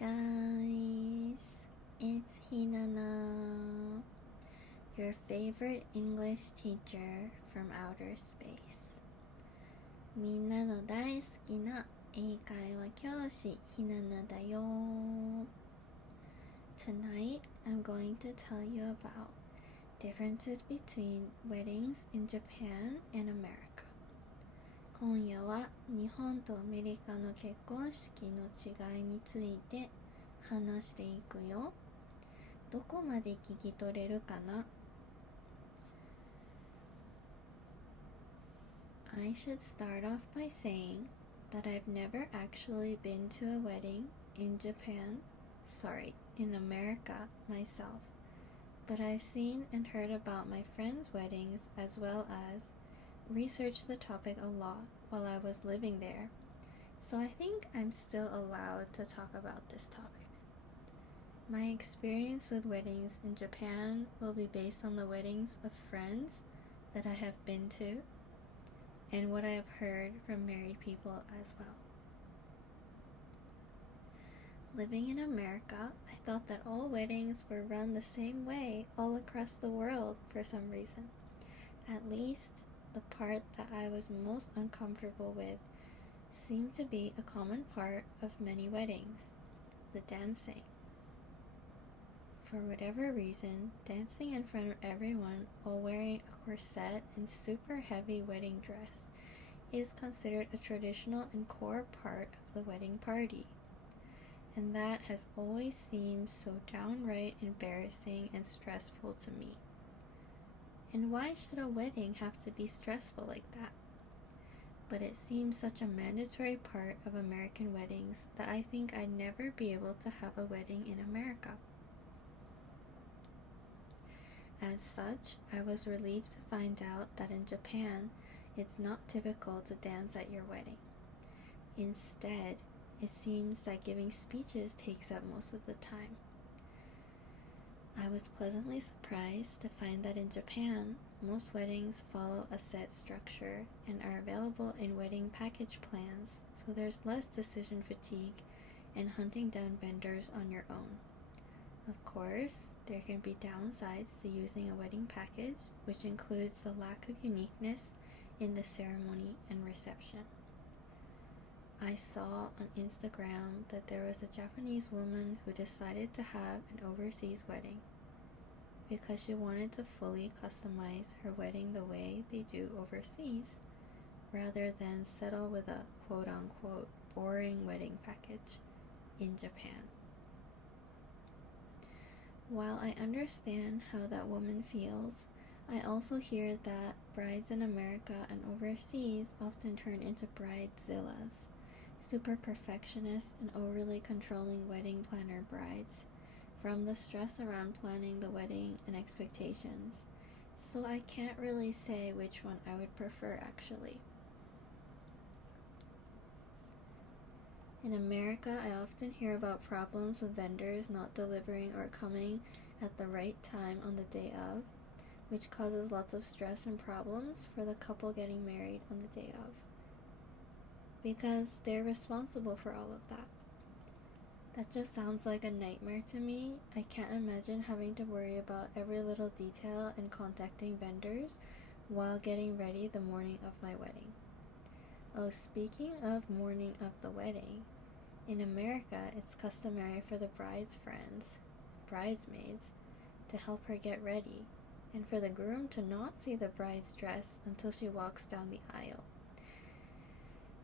guys, it's Hinana, your favorite English teacher from outer space. みんなの大好きな英会話教師ひななだよ。Tonight, I'm going to tell you about differences between weddings in Japan and America. 今夜は日本とアメリカの結婚式の違いについて話していくよ。どこまで聞き取れるかな？ I should start off by saying that I've never actually been to a wedding in America myself, but I've seen and heard about my friends' weddings as well as researched the topic a lot while I was living there, so I think I'm still allowed to talk about this topic. My experience with weddings in Japan will be based on the weddings of friends that I have been to and what I have heard from married people as well. Living in America, I thought that all weddings were run the same way all across the world for some reason. At least, the part that I was most uncomfortable with seemed to be a common part of many weddings, the dancing. For whatever reason, dancing in front of everyone while wearing a corset and super heavy wedding dress is considered a traditional and core part of the wedding party. And that has always seemed so downright embarrassing and stressful to me. And why should a wedding have to be stressful like that? But it seems such a mandatory part of American weddings that I think I'd never be able to have a wedding in America. As such, I was relieved to find out that in Japan, it's not typical to dance at your wedding. Instead, it seems that giving speeches takes up most of the time. I was pleasantly surprised to find that in Japan, most weddings follow a set structure and are available in wedding package plans, so there's less decision fatigue and hunting down vendors on your own. Of course, there can be downsides to using a wedding package, which includes the lack of uniqueness in the ceremony and reception. I saw on Instagram that there was a Japanese woman who decided to have an overseas wedding because she wanted to fully customize her wedding the way they do overseas, rather than settle with a quote-unquote boring wedding package in Japan. While I understand how that woman feels, I also hear that brides in America and overseas often turn into bridezillas, super perfectionist and overly controlling wedding planner brides, from the stress around planning the wedding and expectations. So I can't really say which one I would prefer actually. In America, I often hear about problems with vendors not delivering or coming at the right time on the day of, which causes lots of stress and problems for the couple getting married on the day of, because they're responsible for all of that. That just sounds like a nightmare to me. I can't imagine having to worry about every little detail and contacting vendors while getting ready the morning of my wedding. Oh, speaking of morning of the wedding, in America it's customary for the bride's friends, bridesmaids, to help her get ready, and for the groom to not see the bride's dress until she walks down the aisle.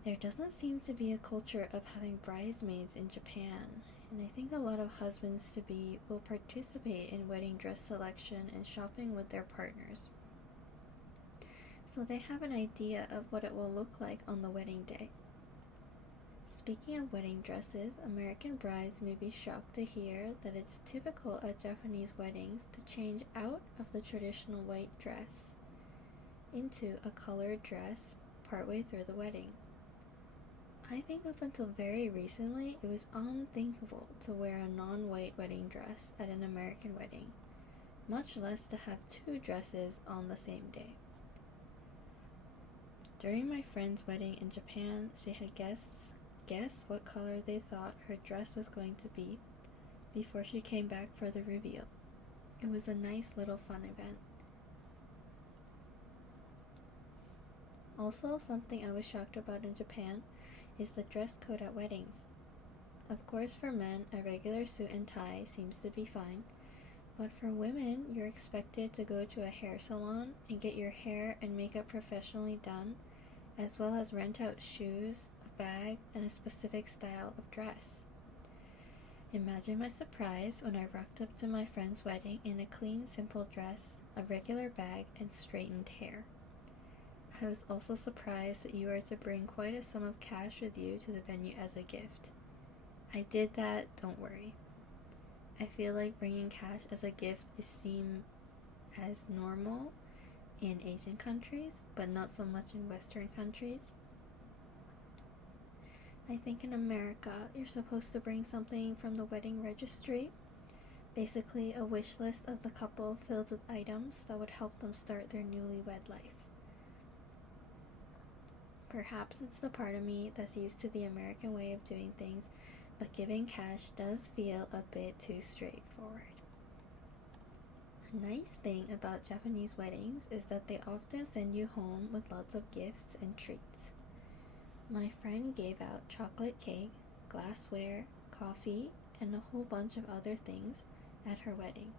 There doesn't seem to be a culture of having bridesmaids in Japan, and I think a lot of husbands-to-be will participate in wedding dress selection and shopping with their partners, so they have an idea of what it will look like on the wedding day. Speaking of wedding dresses, American brides may be shocked to hear that it's typical at Japanese weddings to change out of the traditional white dress into a colored dress partway through the wedding. I think up until very recently, it was unthinkable to wear a non-white wedding dress at an American wedding, much less to have two dresses on the same day. During my friend's wedding in Japan, she had guests guess what color they thought her dress was going to be before she came back for the reveal. It was a nice little fun event. Also, something I was shocked about in Japan is the dress code at weddings. Of course, for men, a regular suit and tie seems to be fine, but for women, you're expected to go to a hair salon and get your hair and makeup professionally done, as well as rent out shoes, a bag, and a specific style of dress. Imagine my surprise when I rocked up to my friend's wedding in a clean, simple dress, a regular bag, and straightened hair. I was also surprised that you are to bring quite a sum of cash with you to the venue as a gift. I did that, don't worry. I feel like bringing cash as a gift is seen as normal in Asian countries, but not so much in Western countries. I think in America, you're supposed to bring something from the wedding registry, basically a wish list of the couple filled with items that would help them start their newlywed life. Perhaps it's the part of me that's used to the American way of doing things, but giving cash does feel a bit too straightforward. A nice thing about Japanese weddings is that they often send you home with lots of gifts and treats. My friend gave out chocolate cake, glassware, coffee, and a whole bunch of other things at her wedding.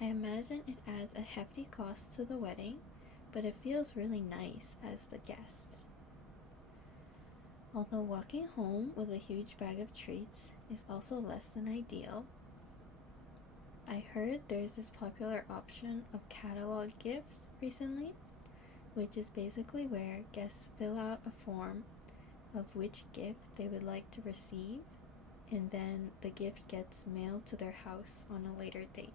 I imagine it adds a hefty cost to the wedding, but it feels really nice as the guest. Although walking home with a huge bag of treats is also less than ideal, I heard there's this popular option of catalog gifts recently, which is basically where guests fill out a form of which gift they would like to receive, and then the gift gets mailed to their house on a later date.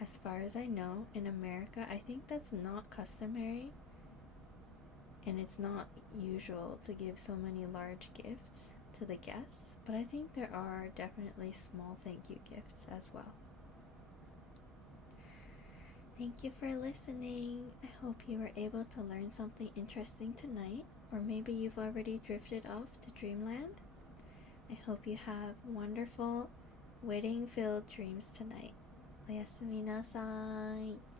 As far as I know, in America, I think that's not customary, and it's not usual to give so many large gifts to the guests, but I think there are definitely small thank you gifts as well. Thank you for listening. I hope you were able to learn something interesting tonight, or maybe you've already drifted off to dreamland. I hope you have wonderful wedding-filled dreams tonight. おやすみなさい。